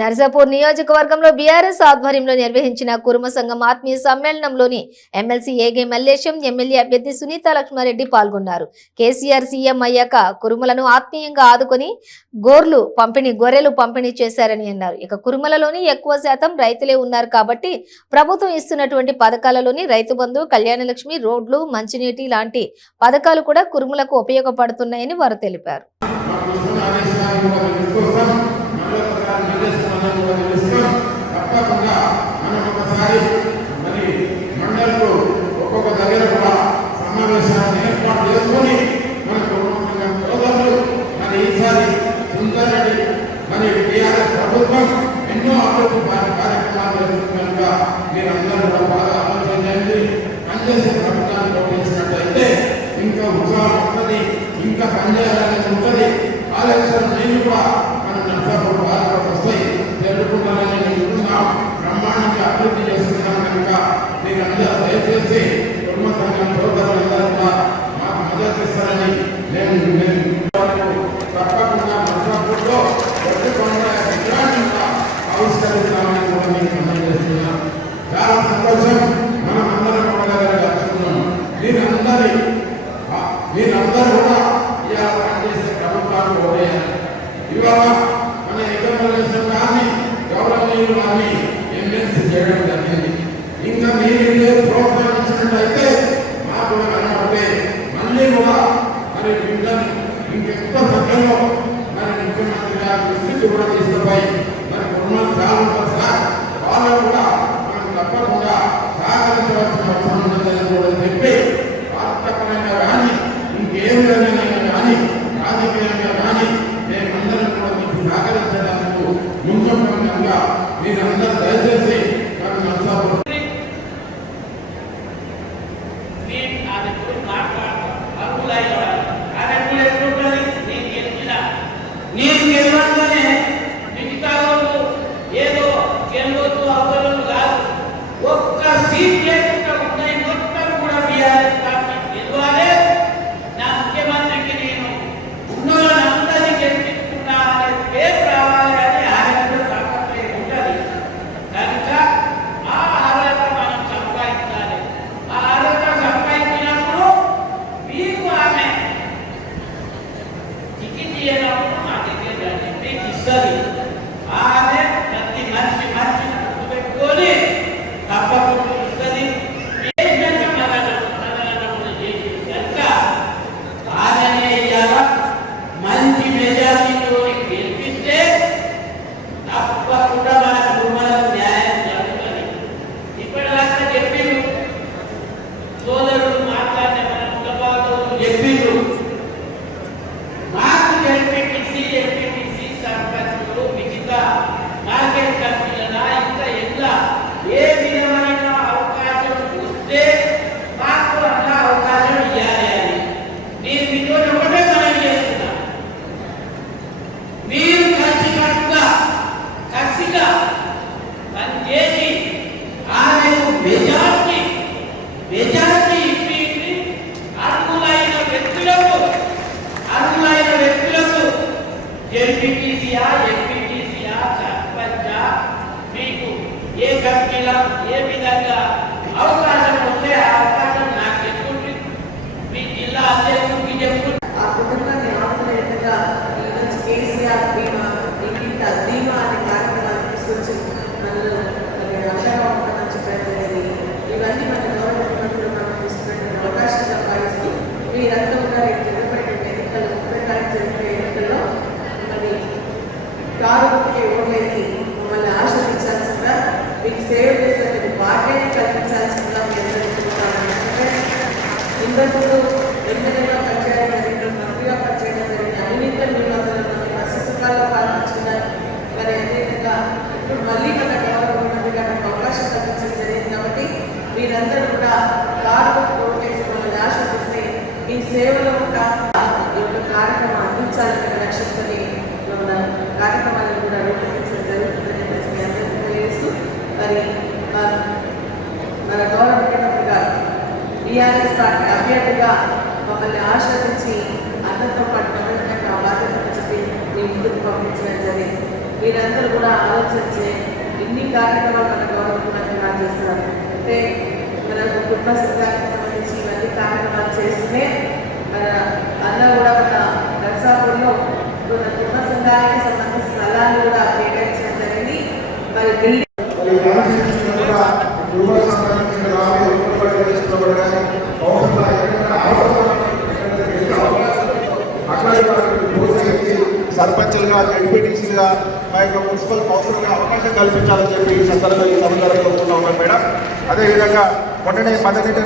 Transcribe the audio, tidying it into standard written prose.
నర్సాపూర్ నియోజకవర్గంలో బీఆర్ఎస్ ఆధ్వర్యంలో నిర్వహించిన కురుమ సంఘం ఆత్మీయ సమ్మేళనంలోని ఎమ్మెల్సీ ఏగే మల్లేశం, ఎమ్మెల్యే అభ్యర్థి సునీత లక్ష్మారెడ్డి పాల్గొన్నారు. కేసీఆర్ సీఎం అయ్యాక కురుమలను ఆత్మీయంగా ఆదుకొని గొర్రెలు పంపిణీ చేశారని అన్నారు. ఇక కురుమలలోని ఎక్కువ శాతం రైతులే ఉన్నారు కాబట్టి ప్రభుత్వం ఇస్తున్నటువంటి పథకాలలోని రైతు బంధు, కళ్యాణలక్ష్మి, రోడ్లు, మంచినీటి లాంటి పథకాలు కూడా కురుమలకు ఉపయోగపడుతున్నాయని వారు తెలిపారు. తప్పకుండా మనం ఒకసారి మరి మండలకు ఒక్కొక్క దగ్గర కూడా సమావేశాన్ని ఏర్పాటు చేసుకొని మన సోదరులు మరి ఈసారి సుందరరెడ్డి మరి టీఆర్ఎస్ ప్రభుత్వం ఎన్నో అభివృద్ధి కార్యక్రమాలు చేస్తున్న మీరందరూ కూడా బాగా ఆలోచన చేయండి. పనిచేసే ప్రభుత్వాన్ని పోటీసినట్టయితే ఇంకా ఉత్సాహం ఉంటుంది, ఇంకా పనిచేయాలనేది ఉంటుంది. ఆలోచన నేను కూడా మన నర్సాపూర్ బాగా వస్తాయి తెలుపుకోవాలని బ్రహ్మాండంగా అభివృద్ధి చేస్తున్నాం కనుక మీరందరూ దయచేసి కుటుంబ సంఘం సోదరులందరూ కూడా మాకు మద్దతు ఇస్తారని నేను తప్పకుండా నర్సాపూర్లో ఆవిష్కరిస్తామని కూడా మీకు అందజేస్తున్నాం. చాలా సంతోషం. మనం అందరం కూడా కలుసుకున్నాం. మీరందరూ కూడా ఇలా పనిచేసే ప్రభుత్వాలు ఓడేయాలి. ఇవాళ మన ఎగ్జామినేషన్ కానీ గవర్నమెంట్ కానీ ఎమ్మెల్సీ చేయడం జరిగింది. ఇంకా మీరు ప్రోత్సహించినట్లయితే మాకు కూడా కనబడితే మళ్ళీ కూడా మరి బిడ్డని ఇంకెక్కువ సంఖ్యలో మరి ముఖ్యమంత్రి గారి దృష్టికి కూడా తీసుకుపోయి మరి కుటుంబాలు చాలా ఉంటారు సార్, వాళ్ళు కూడా మనం తప్పకుండా సహకరించవలసిన అవసరం ఉందని కూడా చెప్పి వార్తాపరంగా కానీ ఇంకేం విధంగా కానీ రాజకీయంగా కానీ మేమందరం కూడా మీకు సహకరించడానికి ముందుగా మీరందరూ దయచేసి నేను గెలవంగానే మిగతా వాళ్ళు ఏదో గెలవద్దు అవతలను కాదు, ఒక్క సీట్ లేకుండా ఉన్నాయి మొత్తం కూడా బీఆర్ఎస్ పార్టీ గెలవాలి. నా ముఖ్యమంత్రికి నేను ఉన్నవాళ్ళందరినీ గెలిపించుకున్నా అనే పేరు రావాలి అని ఆయనలో తాపత్రయం ఉంటుంది. కనుక ఆ అర్హత మనం సంపాదించాలి. ఆ అర్హత సంపాదించినప్పుడు మీకు ఆమె టికెట్ ఇవ్వడం ఇస్తుంది. ఆమె ప్రతి మనిషి గుర్తుపెట్టుకొని తప్పకుండా ఇస్తుంది. కనుక ఆమెనే ఇవాళ మంచి మెజారిటీతో గెలిపిస్తే తప్పకుండా మన కుటుంబాలకు న్యాయం జరుగుతుంది. ఇప్పటిదాకా చెప్పిండ్రు సోదరుడు మాట్లాడిన మన కుటుంబాలతో చెప్పిండ్రు. మాకు ఎంపీటీసీ సర్పంచులు మిగతా మార్కెట్ కమిటీలనా ఇంకా ఎట్లా ఏ విధమైన అవకాశం వస్తే మాకు అట్లా అవకాశం ఇవ్వాలి అని నేను మీతో ఒకటే మనం చేస్తున్నా. మీరు కసిగా పనిచేసి ఆమెకు మెజార్టీ ఇప్పి అర్హులైన వ్యక్తులకు ఎంపీటీసీయా ఎంపీటీసీయా సర్పంచా మీకు ఏ కమిటీలో ఏ విధంగా అవకాశం వస్తే ఆ అవకాశం నాకు చెప్పుకుంటుంది. మీ జిల్లా అధ్యక్షుడికి చెప్పుకుంటుంది. ఆ కుటుంబాన్ని ఆదుకునేట్టుగా ఈరోజు కేసీఆర్ బీమా అనే కార్యక్రమాన్ని తీసుకొచ్చి మనలో అండగా ఉంటుందని చెప్పడం జరిగింది. ఇవన్నీ మన గవర్నమెంట్ మనం తీసుకునే అవకాశంగా భావిస్తూ మీరంతా కూడా జరగబడే ఎన్నికలు జరిగే ఎన్నికల్లో కారుకి ఓట్లేసి మమ్మల్ని ఆశ్రయించాల్సిందిగా మీకు సేవ చేసేటువంటి బాధ్యత కల్పించాల్సిందిగా ఇంతకుముందు ఎమ్మెల్యేగా పనిచేయడం జరిగింది, మంత్రిగా పనిచేయడం జరిగింది, అవినీతి నిబంధనలను అసెస్సుకాల్లో పాటించుకున్నారు. మరి అదేవిధంగా ఇప్పుడు మళ్ళీ మన గవర్నమెంట్ గారికి అవకాశం కల్పించడం జరిగింది. కాబట్టి మీరందరూ కూడా కారుకి ఓట్లేసి మమ్మల్ని ఆశ్రయిస్తే మీ సేవలో కూడా ఈ యొక్క కార్యక్రమం అందించాలనే లక్ష్యంతో కార్యక్రమాలను కూడా రూపొందించడం జరుగుతుందని చెప్పేసి మీ అందరికీ తెలియజేస్తూ మరి మన గవర్నమెంట్ గారు టీఆర్ఎస్ పార్టీ అభ్యర్థిగా మమ్మల్ని ఆశ్రయించి అందరితో పాటు బాధ్యతను చెప్పి మీ ముందుకు పంపించడం జరిగింది. మీరందరూ కూడా ఆలోచించి ఇన్ని కార్యక్రమాలు మన గౌరవ చేస్తున్నారు. అంటే మన కుటుంబ సంఘానికి సంబంధించి ఇవన్నీ కార్యక్రమాలు చేస్తూనే మన అన్న కూడా మన నర్సాపూర్లో మన కుటుంబ సంఘానికి సంబంధించిన స్థలాన్ని కూడా కేటాయించడం జరిగింది. మరి బిల్డింగ్ సర్పంచులుగా ఎంపీటీసీలుగా మా యొక్క మున్సిపల్ కౌన్సిల్గా అవకాశం కల్పించాలని చెప్పి ఈ సందర్భంగా కోరుకుంటా ఉన్నాం మేడం. అదేవిధంగా మొన్ననే మదనీటి